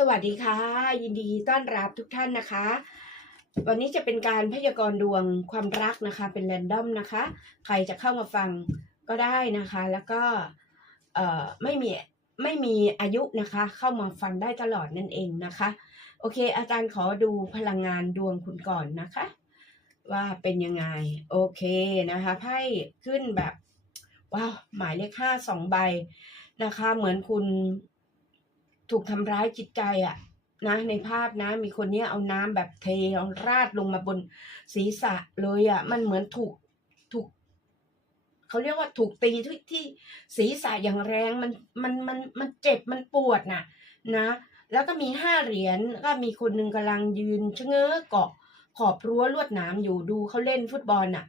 สวัสดีค่ะ ยินดีต้อนรับทุกท่านนะคะ วันนี้จะเป็นการพยากรณ์ดวงความรักนะคะ เป็นแรนดอมนะคะ ใครจะเข้ามาฟังก็ได้นะคะ แล้วก็ไม่มีไม่มีอายุนะคะ เข้ามาฟังได้ตลอดนั่นเองนะคะ โอเค อาจารย์ขอดูพลังงานดวงคุณก่อนนะคะ ว่าเป็นยังไง โอเคนะคะไพ่ขึ้นแบบว้าวหมายเลขห้าสองใบนะคะ เหมือนคุณ ถูกทำร้ายจิตใจอะนะในภาพนะ มีคนเนี้ยเอาน้ำแบบเทเอาราดลงมาบนศีรษะเลยอะมันเหมือนถูกถูกเขาเรียกว่าถูกตีที่ที่ศีรษะอย่างแรงมันมันมันมันเจ็บมันปวดน่ะ นะ แล้วก็มีห้าเหรียญก็มีคนหนึ่งกำลังยืนชะเง้อเกาะขอบรั้วลวดหนามอยู่ดูเขาเล่นฟุตบอลน่ะ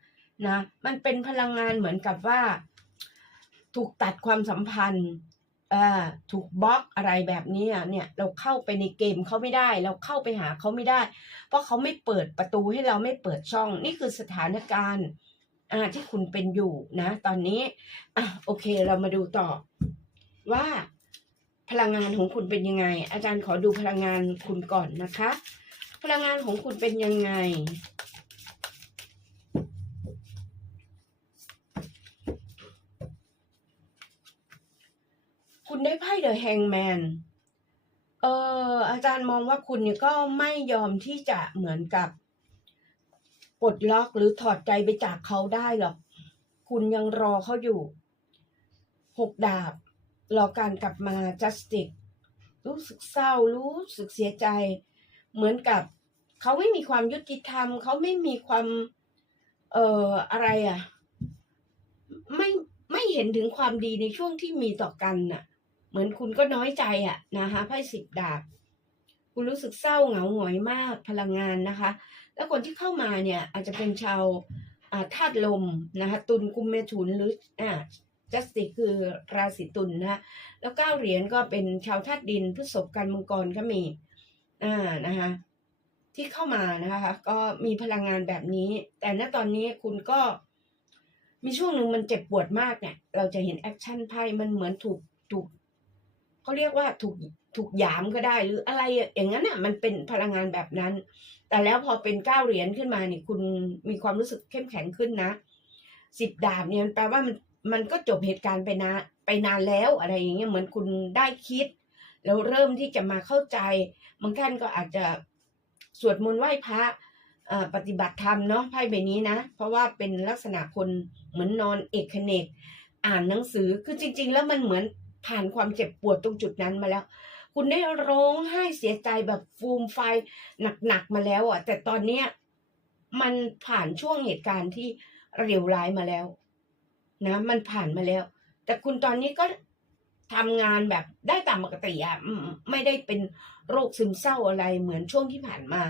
นะ มันเป็นพลังงานเหมือนกับว่า ถูกตัดความสัมพันธ์ ถูกบล็อกอะไรแบบนี้เนี่ยเราเข้าไปในเกมเขาไม่ได้ เราเข้าไปหาเขาไม่ได้ เพราะเขาไม่เปิดประตูให้เราไม่เปิดช่อง นี่คือสถานการณ์ที่คุณเป็นอยู่นะ ตอนนี้อะโอเคเรามาดูต่อ ว่าพลังงานของคุณเป็นยังไง อาจารย์ขอดูพลังงานคุณก่อนนะคะ พลังงานของคุณเป็นยังไง คุณได้ไพ่เดอะแฮงแมนเอออาจารย์มองว่าคุณเนี่ยก็ไม่ยอมที่จะเหมือนกับปลดล็อกหรือถอดใจไปจากเขาได้หรอก คุณยังรอเขาอยู่หกดาบ รอการกลับมาจัสติกรู้สึกเศร้ารู้สึกเสียใจ เหมือนกับเขาไม่มีความยุติธรรม เขาไม่มีความ เอ่ออะไรอะ ไม่ไม่เห็นถึงความดีในช่วงที่มีต่อกันน่ะ เหมือนคุณก็น้อยใจอะนะคะไพ่สิบดาบ คุณรู้สึกเศร้าเหงาหงอยมากพลังงานนะคะ แล้วคนที่เข้ามาเนี่ยอาจจะเป็นชาวอาธาตุลมนะคะตุลกุมเมถุนหรืออ่าจัสติคือราศีตุลนะแล้วเก้าเหรียญก็เป็นชาวธาตุดินพฤษภกันมังกรก็มีอ่านะคะที่เข้ามานะคะ ก็มีพลังงานแบบนี้ แต่ณตอนนี้คุณก็มีช่วงหนึ่งมันเจ็บปวดมากเนี่ย เราจะเห็นแอคชั่นไพ่มันเหมือนถูกถูก เขาเรียกว่าถูกถูกหยามก็ได้ หรืออะไรอย่างนั้นอะมันเป็นพลังงานแบบนั้น แต่แล้วพอเป็นเก้าเหรียญขึ้นมาเนี่ยคุณมีความรู้สึกเข้มแข็งขึ้นนะสิบดาบเนี่ยมันแปลว่ามันมันก็จบเหตุการณ์ไปนะไปนานแล้วอะไรอย่างเงี้ยเหมือนคุณได้คิด แล้วเริ่มที่จะมาเข้าใจบางท่านก็อาจจะสวดมนต์ไหว้พระปฏิบัติธรรมเนาะไพ่ใบนี้นะ เพราะว่าเป็นลักษณะคนเหมือนนอนเอกเนกอ่านหนังสือคือจริง ๆ แล้วมันเหมือน ผ่านความเจ็บปวดตรงจุดนั้นมาแล้ว คุณได้ร้องไห้เสียใจแบบฟูมไฟหนักๆมาแล้วอะ แต่ตอนเนี้ยมันผ่านช่วงเหตุการณ์ที่เลวร้ายมาแล้ว นะ มันผ่านมาแล้ว แต่คุณตอนนี้ก็ทำงานแบบได้ตามปกติอะไม่ได้เป็นโรคซึมเศร้าอะไรเหมือนช่วงที่ผ่านมา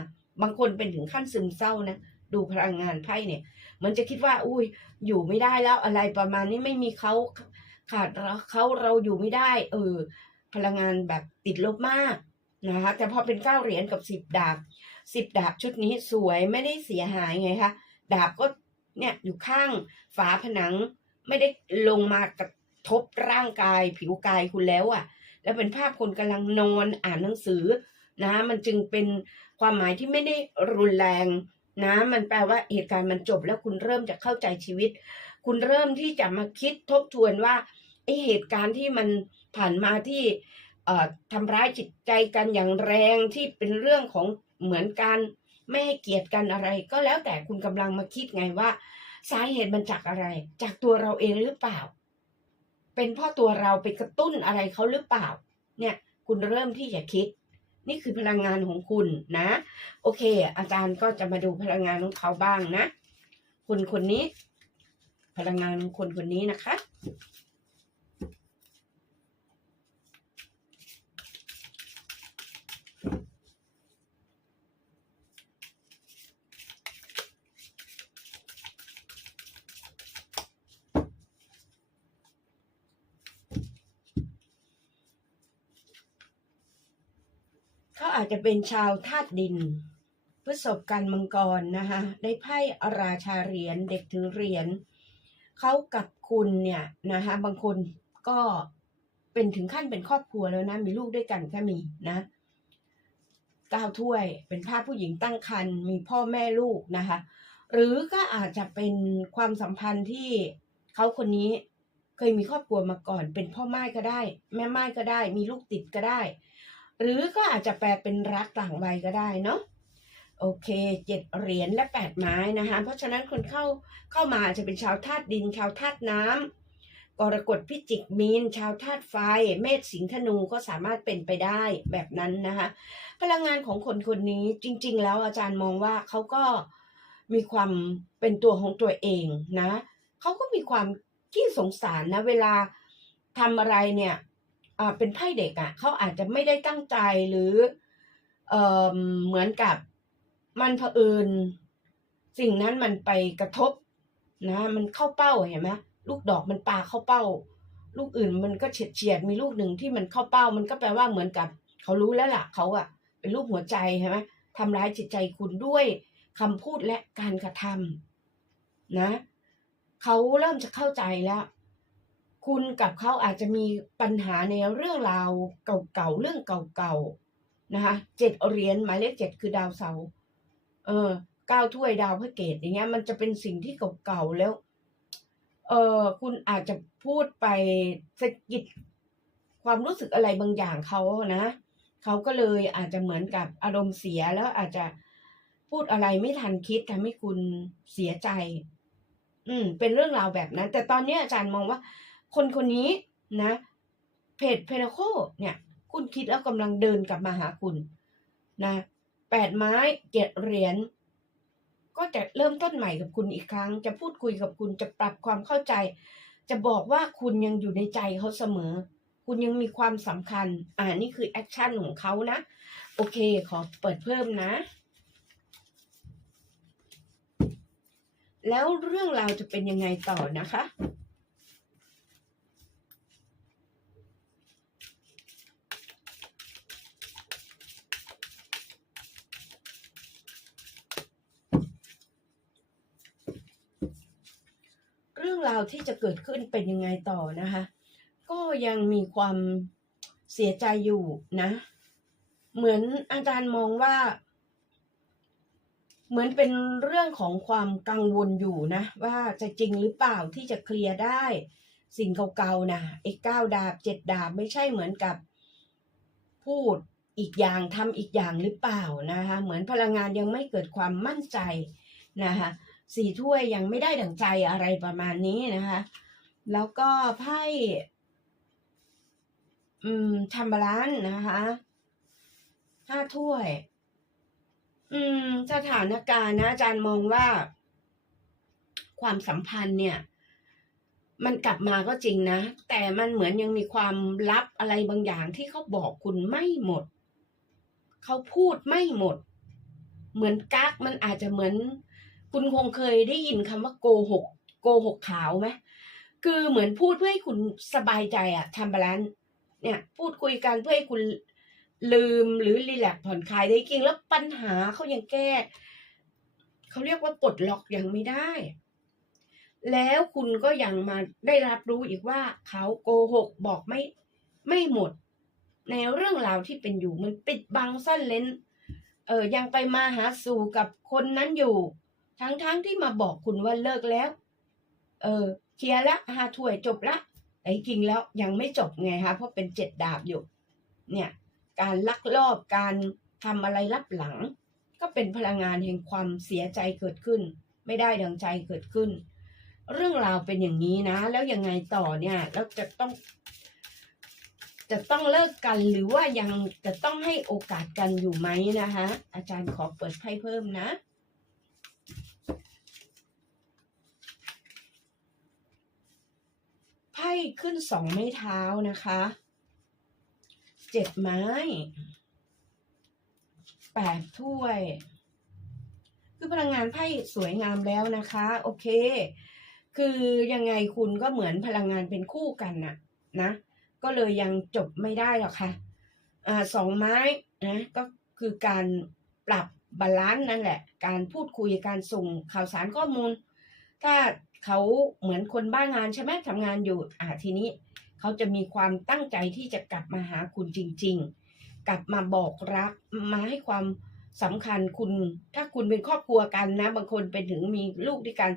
บางคนเป็นถึงขั้นซึมเศร้านะดูพลังงานไพ่เนี่ย มันจะคิดว่า อุ้ยอยู่ไม่ได้แล้วอะไรประมาณนี้ไม่มีเขา ขาดเราเขาเราอยู่ไม่ได้ เออ พลังงานแบบติดลบมากนะคะแต่พอเป็นเก้าเหรียญกับสิบดาบสิบดาบชุดนี้สวยไม่ได้เสียหายไงคะดาบก็เนี่ยอยู่ข้างฝาผนังไม่ได้ลงมากระทบร่างกายผิวกายคุณแล้วอะ่ะ แล้วเป็นภาพคนกำลังนอนอ่านหนังสือนะมันจึงเป็นความหมายที่ไม่ได้รุนแรงนะมันแปลว่าเหตุการณ์มันจบแล้วคุณเริ่มจะเข้าใจชีวิต คุณเริ่มที่จะมาคิดทบทวนว่า ไอเหตุการณ์ที่มันผ่านมาที่เอ่อทำร้ายจิตใจกันอย่างแรงที่เป็นเรื่องของเหมือนการไม่ให้เกียรติกันอะไร ก็แล้วแต่คุณกำลังมาคิดไงว่า สาเหตุมันจากอะไร จากตัวเราเองหรือเปล่า เป็นพราะตัวเราไปกระตุ้นอะไรเขาหรือเปล่า เนี่ย คุณเริ่มที่จะคิด นี่คือพลังงานของคุณนะ โอเค อาจารย์ก็จะมาดูพลังงานของเขาบ้างนะคุณคนนี้ พลังงานของคนคนนี้นะคะ อาจจะเป็นชาวธาตุดินพฤษภกันมังกรนะคะได้ไพ่อราชาเหรียญเด็กถือเหรียญเขากับคุณเนี่ยนะคะบางคนก็เป็นถึงขั้นเป็นครอบครัวแล้วนะ มีลูกด้วยกันก็มีนะก้าวถ้วยเป็นภาพผู้หญิงตั้งครรภ์มีพ่อแม่ลูกนะคะ หรือก็อาจจะเป็นความสัมพันธ์ที่เขาคนนี้เคยมีครอบครัวมาก่อน เป็นพ่อไม้ก็ได้ แม่ไม้ก็ได้ มีลูกติดก็ได้ หรือก็อาจจะแปลเป็นรักต่างวัยก็ได้เนาะโอเคเจ็ดเหรียญและแปดไม้นะคะ เพราะฉะนั้นคนเข้าเข้ามาอาจจะเป็นชาวธาตุดิน ชาวธาตุน้ำกรกฎพิจิกมีน ชาวธาตุไฟ เมษสิงห์ธนูก็สามารถเป็นไปได้แบบนั้นนะคะ พลังงานของคนคนนี้จริง ๆ แล้วอาจารย์มองว่าเขาก็มีความเป็นตัวของตัวเองนะเขาก็มีความขี้สงสารนะ เวลาทำอะไรเนี่ย เป็นไพ่เด็กอะ่ะเขาอาจจะไม่ได้ตั้งใจหรือเออเหมือนกับมันเผอิญสิ่งนั้นมันไปกระทบนะ มันเข้าเป้าเห็นไหมลูกดอกมันปาเข้าเป้า ลูกอื่นมันก็เฉียดเฉียดมีลูกหนึ่งที่มันเข้าเป้า มันก็แปลว่าเหมือนกับ เขารู้แล้วล่ะเขาอะเป็นรูปหัวใจใช่ไหมทำร้ายจิตใจคุณด้วยคำพูดและการกระทำนะ เขาเริ่มจะเข้าใจแล้ว คุณกับเขาอาจจะมีปัญหาในเรื่องราวเก่าๆเรื่องเก่าๆนะคะเจ็ดเหรียญหมายเลขเจ็ดคือดาวเสาร์เออเก้าถ้วยดาวพระเกตอย่างเงี้ย มันจะเป็นสิ่งที่เก่าๆแล้ว เออคุณอาจจะพูดไปสะกิดความรู้สึกอะไรบางอย่างเขานะเขาก็เลยอาจจะเหมือนกับอารมณ์เสียแล้วอาจจะพูดอะไรไม่ทันคิดทำให้คุณเสียใจ อืม เป็นเรื่องราวแบบนั้น แต่ตอนนี้อาจารย์มองว่า คนคนนี้นะเพจเพนาโคเนี่ย คุณคิดแล้วกำลังเดินกลับมาหาคุณนะแปดไม้เจ็ดเหรียญก็จะเริ่มต้นใหม่กับคุณอีกครั้ง จะพูดคุยกับคุณจะปรับความเข้าใจ จะบอกว่าคุณยังอยู่ในใจเขาเสมอ คุณยังมีความสำคัญ อ่านี่คือแอคชั่นของเขานะ โอเค ขอเปิดเพิ่มนะ แล้วเรื่องราวจะเป็นยังไงต่อนะคะ รื่องราวที่จะเกิดขึ้นเป็นยังไงต่อนะคะ ก็ยังมีความเสียใจอยู่นะ เหมือนอาจารย์มองว่า เหมือนเป็นเรื่องของความกังวลอยู่นะ ว่าจะจริงหรือเปล่าที่จะเคลียร์ได้ สิ่งเก่าๆนะไอ้เก้าดาบเจ็ดดาบไม่ใช่เหมือนกับพูดอีกอย่างทำอีกอย่างหรือเปล่านะคะ เหมือนพลังงานยังไม่เกิดความมั่นใจนะคะ สี่ถ้วยยังไม่ได้ดั่งใจอะไรประมาณนี้นะคะ แล้วก็ไพ่อืมทัมบาลานนะคะห้าถ้วย อืม สถานการณ์นะ อาจารย์มองว่า ความสัมพันธ์เนี่ย มันกลับมาก็จริงนะ แต่มันเหมือนยังมีความลับอะไรบางอย่างที่เขาบอกคุณไม่หมด เขาพูดไม่หมด เหมือนกักมันอาจจะเหมือน คุณคงเคยได้ยินคำว่าโกหกโกหกขาวไหมคือเหมือนพูดเพื่อให้คุณสบายใจอะทำบาลานซ์เนี่ย พูดคุยกันเพื่อให้คุณลืมหรือรีแลกผ่อนคลายได้จริง แล้วปัญหาเขายังแก้เขาเรียกว่าปลดล็อกยังไม่ได้ แล้วคุณก็ยังมาได้รับรู้อีกว่าเขาโกหกบอกไม่ไม่หมด ในเรื่องราวที่เป็นอยู่มันปิดบังซ่อนเลนเออยังไปมาหาสู่กับคนนั้นอยู่ ทั้งๆทที่มาบอกคุณว่าเลิกแล้ว เออเคลียร์ละหาถ้วยจบละแต่จริงแล้วยังไม่จบไงคะเพราะเป็นเจ็ดดาบอยู่ เนี่ย การลักลอบการทำอะไรลับหลัง ก็เป็นพลังงานแห่งความเสียใจเกิดขึ้น ไม่ได้ดังใจเกิดขึ้น เรื่องราวเป็นอย่างนี้นะ แล้วยังไงต่อเนี่ยแล้วจะต้องจะต้องเลิกกันหรือว่ายังจะต้องให้โอกาสกันอยู่ไหมนะคะ อาจารย์ขอเปิดไพ่เพิ่มนะ ไพ่ขึ้นสองไม้เท้านะคะเจ็ดไม้แปดถ้วย คือพลังงานไพ่สวยงามแล้วนะคะ โอเค คือยังไงคุณก็เหมือนพลังงานเป็นคู่กันน่ะนะ ก็เลยยังจบไม่ได้หรอกค่ะอ่าสองไม้นะก็คือการปรับบาลานซ์นั่นแหละ การพูดคุยการส่งข่าวสารข้อมูล ถ้า เขาเหมือนคนบ้างานใช่ไหมทำงานอยู่อ่าทีนี้เขาจะมีความตั้งใจที่จะกลับมาหาคุณจริงกลับมาบอกรักมาให้ความสำคัญคุณ ถ้าคุณเป็นครอบครัวกันนะ บางคนเป็นถึงมีลูกด้วยกัน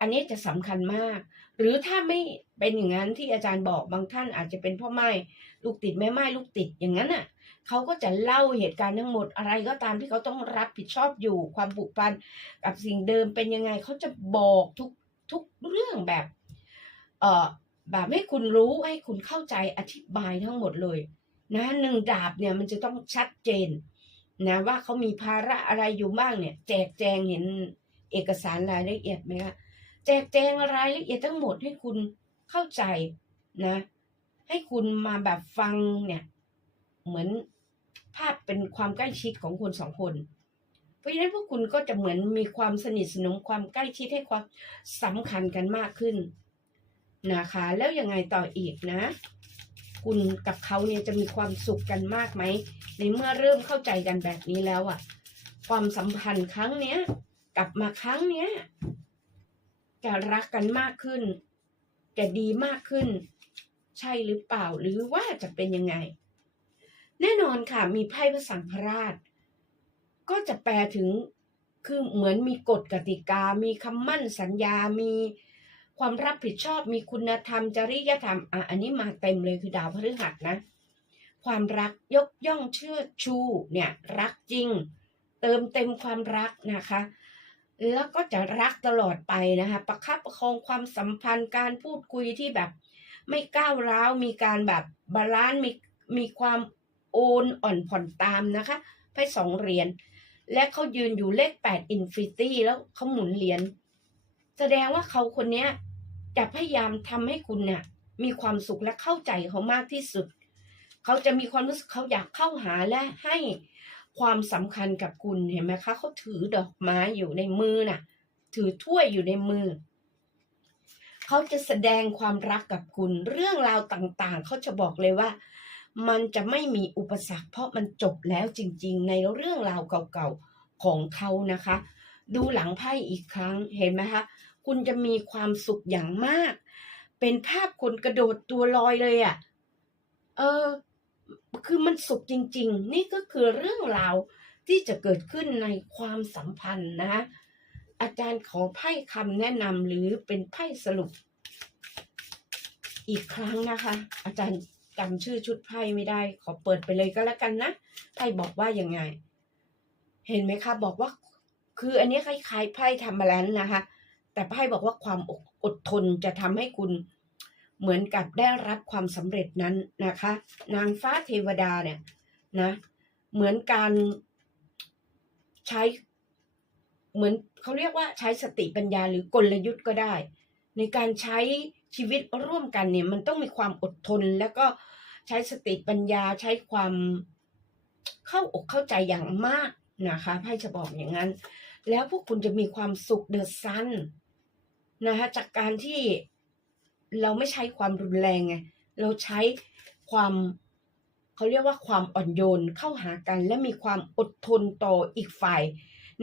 อันนี้จะสำคัญมาก หรือถ้าไม่เป็นอย่างนั้นที่อาจารย์บอกบางท่านอาจจะเป็นพ่อไม้ลูกติดแม่ไม้ลูกติดอย่างนั้นน่ะเขาก็จะเล่าเหตุการณ์ทั้งหมดอะไรก็ตามที่เขาต้องรับผิดชอบอยู่ความผูกพันกับสิ่งเดิมเป็นยังไงเขาจะบอกทุก ทุกเรื่องแบบเอ่อแบบให้คุณรู้ให้คุณเข้าใจอธิบายทั้งหมดเลย นะหนึ่งดาบเนี่ยมันจะต้องชัดเจนนะว่าเขามีภาระอะไรอยู่บ้างเนี่ย แจกแจงเห็นเอกสารรายละเอียดไหมคะแจกแจงรายละเอียดทั้งหมดให้คุณเข้าใจนะ ให้คุณมาแบบฟังเนี่ย เหมือนภาพเป็นความใกล้ชิดของคนสองคน เพราะฉะนั้นพวกคุณก็จะเหมือนมีความสนิทสนมความใกล้ชิดให้ความสำคัญกันมากขึ้นนะคะ แล้วยังไงต่ออีกนะ คุณกับเขาเนี่ยจะมีความสุขกันมากไหมในเมื่อเริ่มเข้าใจกันแบบนี้แล้วอะความสัมพันธ์ครั้งเนี้ยกลับมาครั้งเนี้ยจะรักกันมากขึ้นจะดีมากขึ้น ใช่หรือเปล่าหรือว่าจะเป็นยังไง แน่นอนค่ะมีไพ่พระสังฆราช ก็จะแปลถึงคือเหมือนมีกฎกติกา มีคำมั่นสัญญา มีความรับผิดชอบ มีคุณธรรม จริยธรรม อะ อันนี้มาเต็มเลยคือดาวพฤหัสนะ ความรักยกย่องเชื่อชูเนี่ย รักจริง เติมเต็มความรักนะคะ แล้วก็จะรักตลอดไปนะคะ ประคับประคองความสัมพันธ์การพูดคุยที่แบบ ไม่ก้าวร้าว มีการแบบบาลานซ์ มีมีความโอนอ่อนผ่อนตามนะคะไพ่สองเหรียญ และเขายืนอยู่เลขแปดอินฟินิตี้แล้วเขาหมุนเหรียญแสดงว่าเขาคนเนี้ยจะพยายามทำให้คุณเนี่ยมีความสุขและเข้าใจเขามากที่สุด เขาจะมีความรู้สึกเขาอยากเข้าหาและให้ความสำคัญกับคุณเห็นไหมคะเขาถือดอกไม้อยู่ในมือน่ะ ถือถ้วยอยู่ในมือ เขาจะแสดงความรักกับคุณ เรื่องราวต่างๆ เขาจะบอกเลยว่า มันจะไม่มีอุปสรรค เพราะมันจบแล้วจริง ๆ ในเรื่องราวเก่าๆของเขานะคะ ดูหลังไพ่อีกครั้งเห็นไหมคะคุณจะมีความสุขอย่างมาก เป็นภาพคนกระโดดตัวลอยเลยอะ่ะเออคือมันสุขจริง ๆ นี่ก็คือเรื่องราวที่จะเกิดขึ้นในความสัมพันธ์นะอาจารย์ขอไพ่คำแนะนำหรือเป็นไพ่สรุป อีกครั้งนะคะ อาจารย์ จำชื่อชุดไพ่ไม่ได้ ขอเปิดไปเลยก็แล้วกันนะไพ่บอกว่ายังไง เห็นไหมคะ บอกว่า คืออันนี้คล้ายๆไพ่ทำมาแล้วนะคะ แต่ไพ่บอกว่าความอดทนจะทำให้คุณเหมือนกับได้รับความสำเร็จนั้นนะคะ นางฟ้าเทวดาเนี่ยนะ เหมือนการใช้เหมือนเขาเรียกว่าใช้สติปัญญาหรือกลยุทธ์ก็ได้ ในการใช้ ชีวิตร่วมกันเนี่ยมันต้องมีความอดทน แล้วก็ใช้สติปัญญาใช้ความเข้าอกเข้าใจอย่างมากนะคะไพ่จะบอกอย่างนั้น แล้วพวกคุณจะมีความสุขเดอะซันนะคะจากการที่เราไม่ใช้ความรุนแรงไงเราใช้ความเขาเรียกว่าความอ่อนโยนเข้าหากัน และมีความอดทนต่ออีกฝ่าย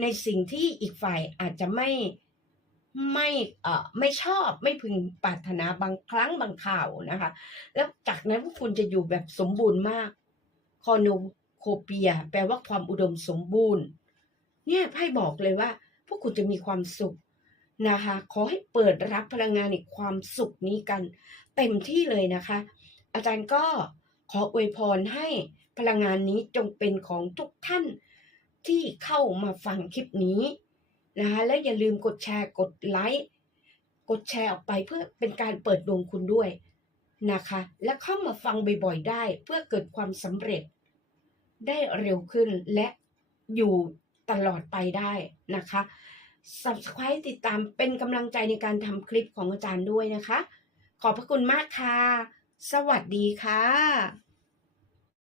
ในสิ่งที่อีกฝ่ายอาจจะไม่ ไม่เอ่อไม่ชอบไม่พึงปรารถนาบางครั้งบางข่าวนะคะ แล้วจากนั้นพวกคุณจะอยู่แบบสมบูรณ์มากคอโนโคเปีย แปลว่าความอุดมสมบูรณ์ เนี่ยไพ่บอกเลยว่า พวกคุณจะมีความสุขนะคะ ขอให้เปิดรับพลังงานในความสุขนี้กัน เต็มที่เลยนะคะ อาจารย์ก็ขออวยพรให้พลังงานนี้จงเป็นของทุกท่านที่เข้ามาฟังคลิปนี้ นะคะและอย่าลืมกดแชร์กดไลค์กดแชร์ออกไปเพื่อเป็นการเปิดดวงคุณด้วยนะคะ และเข้ามาฟังบ่อยๆได้เพื่อเกิดความสำเร็จ ได้เร็วขึ้นและอยู่ตลอดไปได้นะคะ subscribe ติดตามเป็นกำลังใจในการทำคลิปของอาจารย์ด้วยนะคะ ขอบพระคุณมากค่ะ สวัสดีค่ะ